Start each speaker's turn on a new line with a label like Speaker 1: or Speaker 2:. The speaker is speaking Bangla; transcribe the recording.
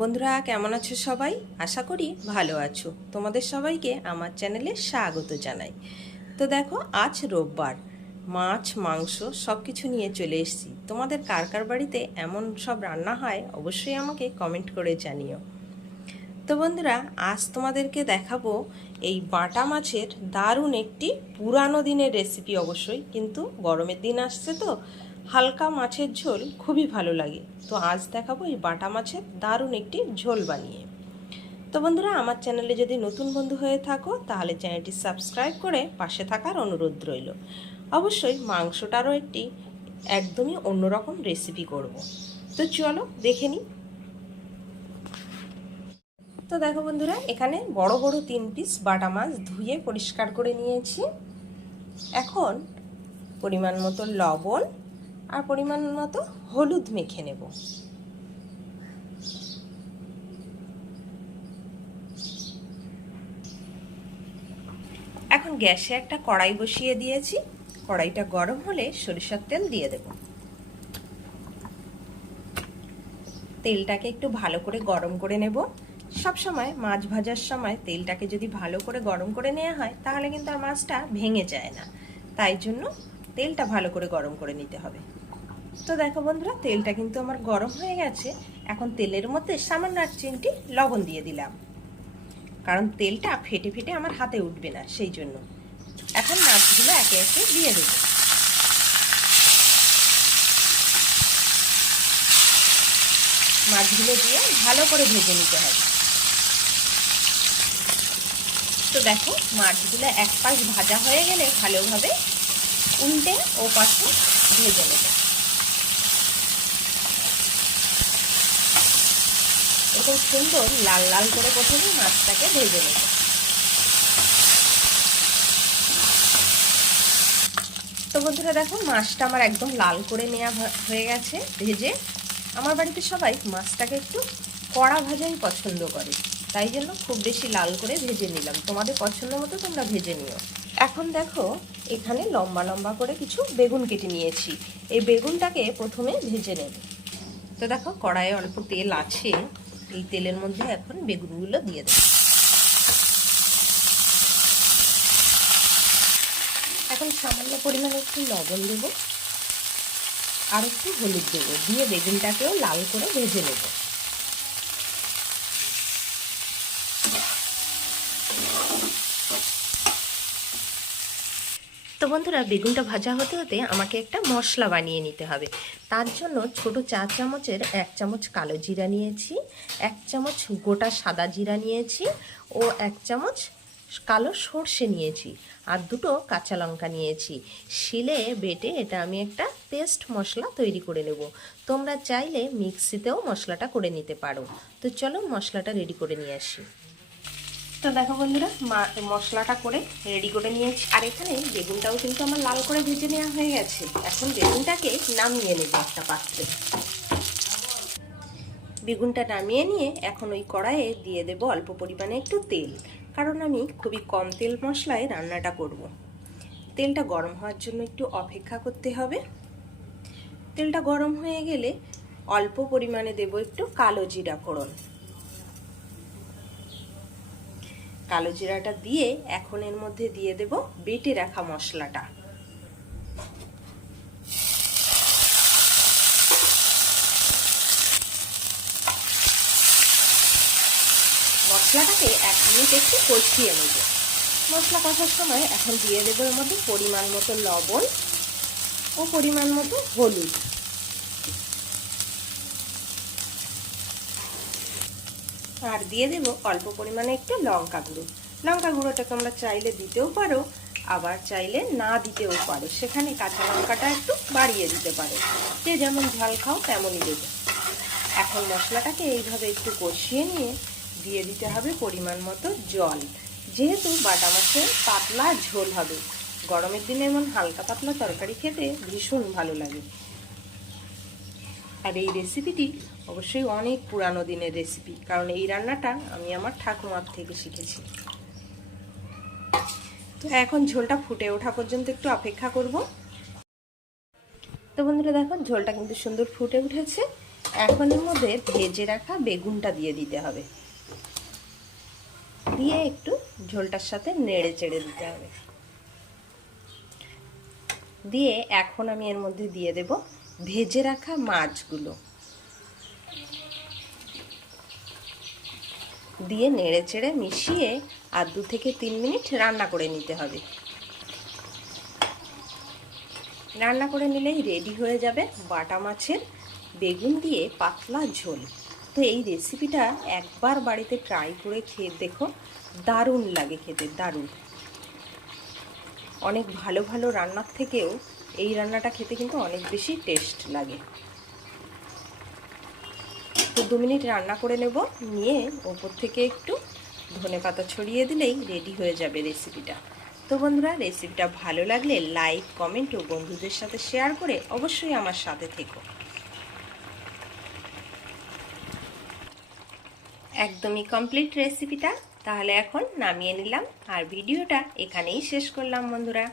Speaker 1: বন্ধুরা, কেমন আছো সবাই? আশা করি ভালো আছো। তোমাদের সবাইকে আমার চ্যানেলে স্বাগত জানাই। তো দেখো, আজ রোববার, মাছ, মাংস সব কিছু নিয়ে চলে এসেছি। তোমাদের কার কার বাড়িতে এমন সব রান্না হয় অবশ্যই আমাকে কমেন্ট করে জানিও। তো বন্ধুরা, আজ তোমাদেরকে দেখাবো এই বাটা মাছের দারুণ একটি পুরানো দিনের রেসিপি অবশ্যই। কিন্তু গরমের দিন আসছে তো হালকা মাছের ঝোল খুবই ভালো লাগে। তো আজ দেখাবো এই বাটা মাছের দারুণ একটি ঝোল বানিয়ে। তো বন্ধুরা, আমার চ্যানেলে যদি নতুন বন্ধু হয়ে থাকো, তাহলে চ্যানেলটি সাবস্ক্রাইব করে পাশে থাকার অনুরোধ রইল। অবশ্যই মাংসটারও একটি একদমই অন্যরকম রেসিপি করব। তো চলো দেখে নিই। তো দেখো বন্ধুরা, এখানে বড় বড় তিন পিস বাটা মাছ ধুয়ে পরিষ্কার করে নিয়েছি। এখন পরিমাণ মতো লবণ আর পরিমাণ মতো হলুদ মেখে নেব। এখন গ্যাসে একটা কড়াই বসিয়ে দিয়েছি। কড়াইটা গরম হলে সরিষার তেল দিয়ে দেব। তেলটাকে একটু ভালো করে গরম করে নেব। সব সময়, মাছ ভাজার সময় তেলটাকে যদি ভালো করে গরম করে নেওয়া হয়, তাহলে কিন্তু আর মাছটা ভেঙে যায় না। তাই জন্য তেলটা ভালো করে গরম করে নিতে হবে। তো দেখো বন্ধুরা, তেলটা কিন্তু আমার গরম হয়ে গেছে। এখন তেলের মধ্যে সামান্য এক চিমটি লবণ দিয়ে দিলাম। কারণ তেলটা ফেটে ফেটে আমার হাতে উঠবে না, সেই জন্য। এখন মাছগুলো একে একে দিয়ে দেবো। মাছগুলো দিয়ে ভালো করে ভেজে নিতে হবে। তো দেখো, মাছগুলো এক পাশ ভাজা হয়ে গেলে ভালোভাবে উল্টে ও পাশে ভেজে নেবে। এরকম সুন্দর লাল লাল করে প্রথমে মাছটাকে ভেজে নেবে। তো বন্ধুরা দেখো, মাছটা আমার একদম লাল করে নেওয়া হয়ে গেছে, ভেজে। আমার বাড়িতে সবাই মাছটাকে একটু কড়া ভাজাই পছন্দ করে। তাই জন্য খুব বেশি লাল করে ভেজে নিলাম। তোমাদের পছন্দ মতো তোমরা ভেজে নিও। এখন দেখো, এখানে লম্বা লম্বা করে কিছু বেগুন কেটে নিয়েছি। এই বেগুনটাকে প্রথমে ভেজে নেব। তো দেখো, কড়াইয়ে অল্প তেল আছে। এই তেলের মধ্যে এখন বেগুনগুলো দিয়ে দেব। এখন সামান্য পরিমাণে একটু লবণ দেবো। আর একটু হলুদ দেবো। দিয়ে বেগুনটাকেও লাল করে ভেজে নেব। তো বন্ধুরা, বেগুনটা ভাজা হতে হতে আমাকে একটা মশলা বানিয়ে নিতে হবে। তার জন্য ছোট চা চামচের এক চামচ কালো জিরা নিয়েছি, এক চামচ গোটা সাদা জিরা নিয়েছি ও এক চামচ কালো সর্ষে নিয়েছি আর দুটো কাঁচা লঙ্কা নিয়েছি। শিলে বেটে এটা আমি একটা পেস্ট মশলা তৈরি করে নেব। তোমরা চাইলে মিক্সিতেও মশলাটা করে নিতে পারো। তো চলো মশলাটা রেডি করে নিয়ে আসি। তো দেখো বন্ধুরা মশলাটা করে রেডি করে নিয়েছি। আর এখানে বেগুনটাও কিন্তু আমার লাল করে ভেজে নেওয়া হয়ে গেছে। এখন বেগুনটাকে নামিয়ে নেব একটা পাত্রে। বেগুনটা নামিয়ে নিয়ে এখন ওই কড়াইয়ে দিয়ে দেব অল্প পরিমাণে একটু তেল। কারণ আমি খুবই কম তেল মশলায় রান্নাটা করব। তেলটা গরম হওয়ার জন্য একটু অপেক্ষা করতে হবে। তেলটা গরম হয়ে গেলে অল্প পরিমাণে দেব একটু কালো জিরা ফোড়ন। কালো জিরাটা দিয়ে এখন এর মধ্যে দিয়ে দেব বেটে রাখা মশলাটা। মশলাটাকে এক মিনিট একটু কষিয়ে নেব। মশলা কষার সময় এখন দিয়ে দেবো এর মধ্যে পরিমাণ মতো লবণ ও পরিমাণ মতো হলুদ। আর দিয়ে দেব অল্প পরিমাণে একটু লঙ্কা গুঁড়ো। লঙ্কা গুঁড়োটা তোমরা চাইলে দিতেও পারো, আবার চাইলে না দিতেও পারো। সেখানে কাঁচা লঙ্কাটা একটু বাড়িয়ে দিতে পারো। যে যেমন ঝাল খাও তেমনই দেবে। এখন মশলাটাকে এইভাবে একটু কষিয়ে নিয়ে দিয়ে দিতে হবে পরিমাণ মতো জল। যেহেতু বাটা মাছের পাতলা ঝোল হবে, গরমের দিনে এমন হালকা পাতলা তরকারি খেতে ভীষণ ভালো লাগে। আর এই রেসিপিটি অবশ্যই অনেক পুরানো দিনের রেসিপি কারণ এই রান্নাটা আমি আমার ঠাকুমার থেকে শিখেছি। তো এখন ঝোলটা ফুটে ওঠা পর্যন্ত একটু অপেক্ষা করব। তো বন্ধুরা দেখো, ঝোলটা কিন্তু সুন্দর ফুটে উঠেছে। এখন এর মধ্যে ভেজে রাখা বেগুনটা দিয়ে দিতে হবে। দিয়ে একটু ঝোলটার সাথে নেড়ে চেড়ে দিতে হবে। দিয়ে এখন আমি এর মধ্যে দিয়ে দেব ভেজে রাখা মাছগুলো। দিয়ে নেড়ে চেড়ে মিশিয়ে আর দু থেকে তিন মিনিট রান্না করে নিতে হবে। রান্না করে নিলেই রেডি হয়ে যাবে বাটা মাছের বেগুন দিয়ে পাতলা ঝোল। তো এই রেসিপিটা একবার বাড়িতে ট্রাই করে খেয়ে দেখো, দারুণ লাগে খেতে, দারুণ। অনেক ভালো ভালো রান্নার থেকেও এই রান্নাটা খেতে কিন্তু অনেক বেশি টেস্ট লাগে। তো দু মিনিট রান্না করে নেব, নিয়ে ওপর থেকে একটু ধনে পাতা ছড়িয়ে দিলেই রেডি হয়ে যাবে রেসিপিটা তো বন্ধুরা রেসিপিটা ভালো লাগলে লাইক কমেন্ট ও বন্ধুদের সাথে শেয়ার করে অবশ্যই আমার সাথে থেকো। একদমই কমপ্লিট রেসিপিটা তাহলে এখন নামিয়ে নিলাম। আর ভিডিওটা এখানেই শেষ করলাম বন্ধুরা।